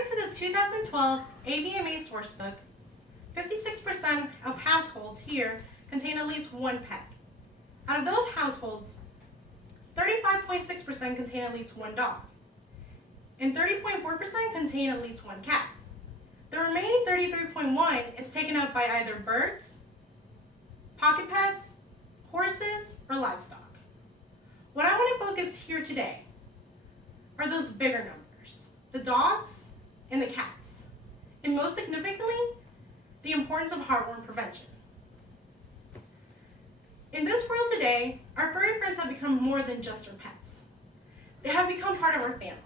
According to the 2012 AVMA sourcebook, 56% of households here contain at least one pet. Out of those households, 35.6% contain at least one dog, and 30.4% contain at least one cat. The remaining 33.1% is taken up by either birds, pocket pets, horses, or livestock. What I want to focus here today are those bigger numbers, the dogs and the cats, and most significantly, the importance of heartworm prevention. In this world today, our furry friends have become more than just our pets. They have become part of our family.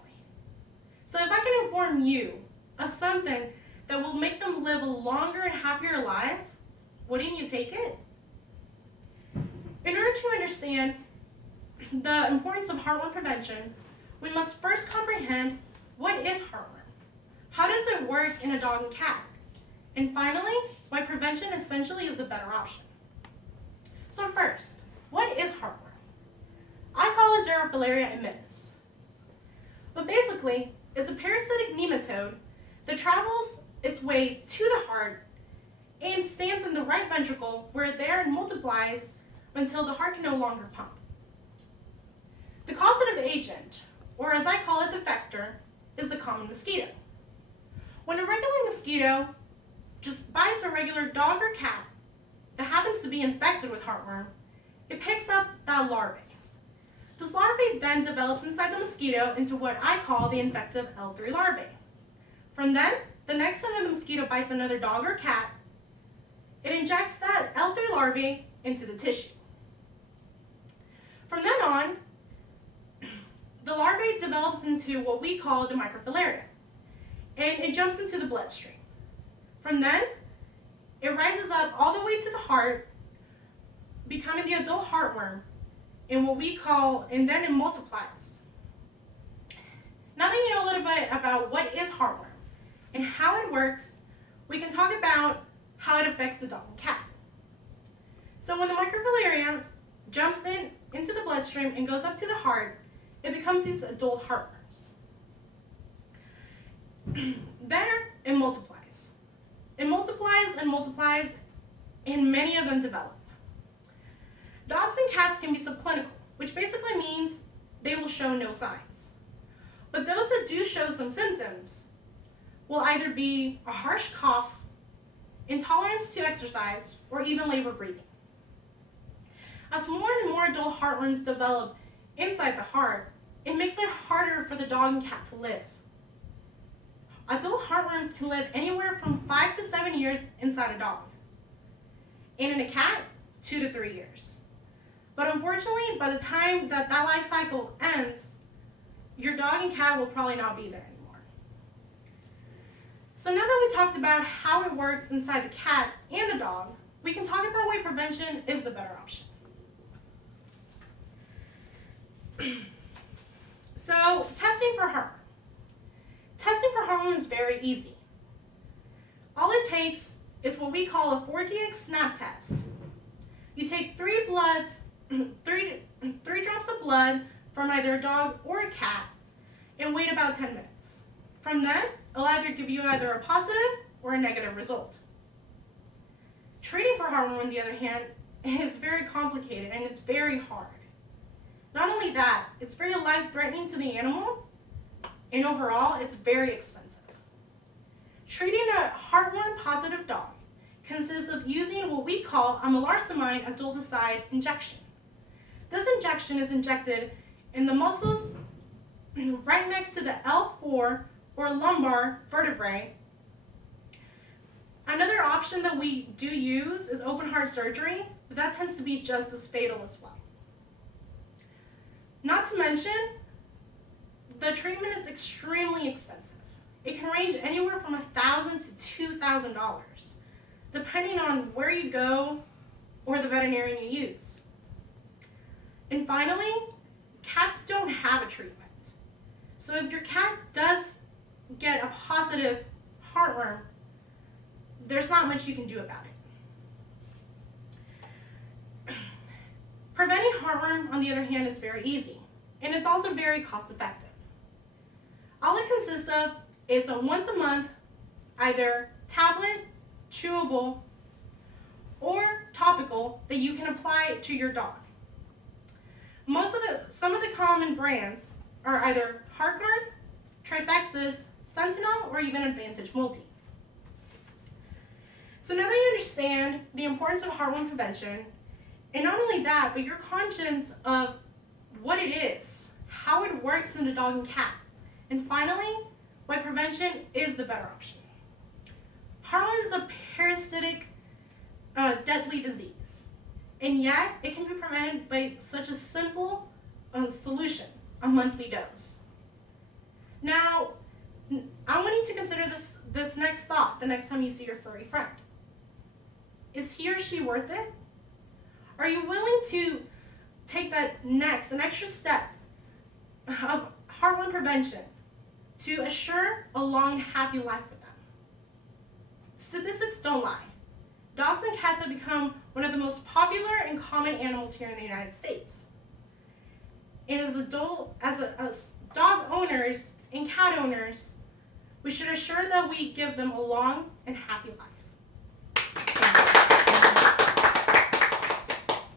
So if I can inform you of something that will make them live a longer and happier life, wouldn't you take it? In order to understand the importance of heartworm prevention, we must first comprehend what is heartworm, how does it work in a dog and cat, and finally, why prevention essentially is the better option. So first, what is heartworm? I call it Filaria immitis. But basically, it's a parasitic nematode that travels its way to the heart and stands in the right ventricle where it there multiplies until the heart can no longer pump. The causative agent, or as I call it the vector, is the common mosquito. When a regular mosquito just bites a regular dog or cat that happens to be infected with heartworm, it picks up that larvae. This larvae then develops inside the mosquito into what I call the infective L3 larvae. From then, the next time the mosquito bites another dog or cat, it injects that L3 larvae into the tissue. From then on, the larvae develops into what we call the microfilaria, and it jumps into the bloodstream. From then, it rises up all the way to the heart, becoming the adult heartworm, and then it multiplies. Now that you know a little bit about what is heartworm and how it works, we can talk about how it affects the dog and cat. So when the microfilaria jumps into the bloodstream and goes up to the heart, it becomes these adult heartworms. There, it multiplies. It multiplies and multiplies, and many of them develop. Dogs and cats can be subclinical, which basically means they will show no signs. But those that do show some symptoms will either be a harsh cough, intolerance to exercise, or even labor breathing. As more and more adult heartworms develop inside the heart, it makes it harder for the dog and cat to live. Adult heartworms can live anywhere from 5 to 7 years inside a dog, and in a cat, 2 to 3 years. But unfortunately, by the time that life cycle ends, your dog and cat will probably not be there anymore. So now that we talked about how it works inside the cat and the dog, we can talk about why prevention is the better option. So, testing for heartworm. Testing for heartworm is very easy. All it takes is what we call a 4DX snap test. You take 3 drops of blood from either a dog or a cat and wait about 10 minutes. From then, it'll either give you either a positive or a negative result. Treating for heartworm, on the other hand, is very complicated and it's very hard. Not only that, it's very life-threatening to the animal, and overall, it's very expensive. Treating a heartworm-positive dog consists of using what we call a melarsomin adulticide injection. This injection is injected in the muscles right next to the L4 or lumbar vertebrae. Another option that we do use is open heart surgery, but that tends to be just as fatal as well. Not to mention, the treatment is extremely expensive. It can range anywhere from $1,000 to $2,000, depending on where you go or the veterinarian you use. And finally, cats don't have a treatment. So if your cat does get a positive heartworm, there's not much you can do about it. Preventing heartworm, on the other hand, is very easy, and it's also very cost effective. All it consists of It's a once a month, either tablet, chewable, or topical that you can apply to your dog. Some of the common brands are either Heartworm, Persuasive, Sentinel, or even Advantage Multi. So now that you understand the importance of heartworm prevention, and not only that, but you're conscious of what it is, how it works in the dog and cat, and finally, why prevention is the better option. Heartworm is a parasitic, deadly disease, and yet it can be prevented by such a simple solution, a monthly dose. Now, I want you to consider this next thought the next time you see your furry friend. Is he or she worth it? Are you willing to take that an extra step of heartworm prevention to assure a long and happy life for them? Statistics don't lie. Dogs and cats have become one of the most popular and common animals here in the United States. And as dog owners and cat owners, we should assure that we give them a long and happy life.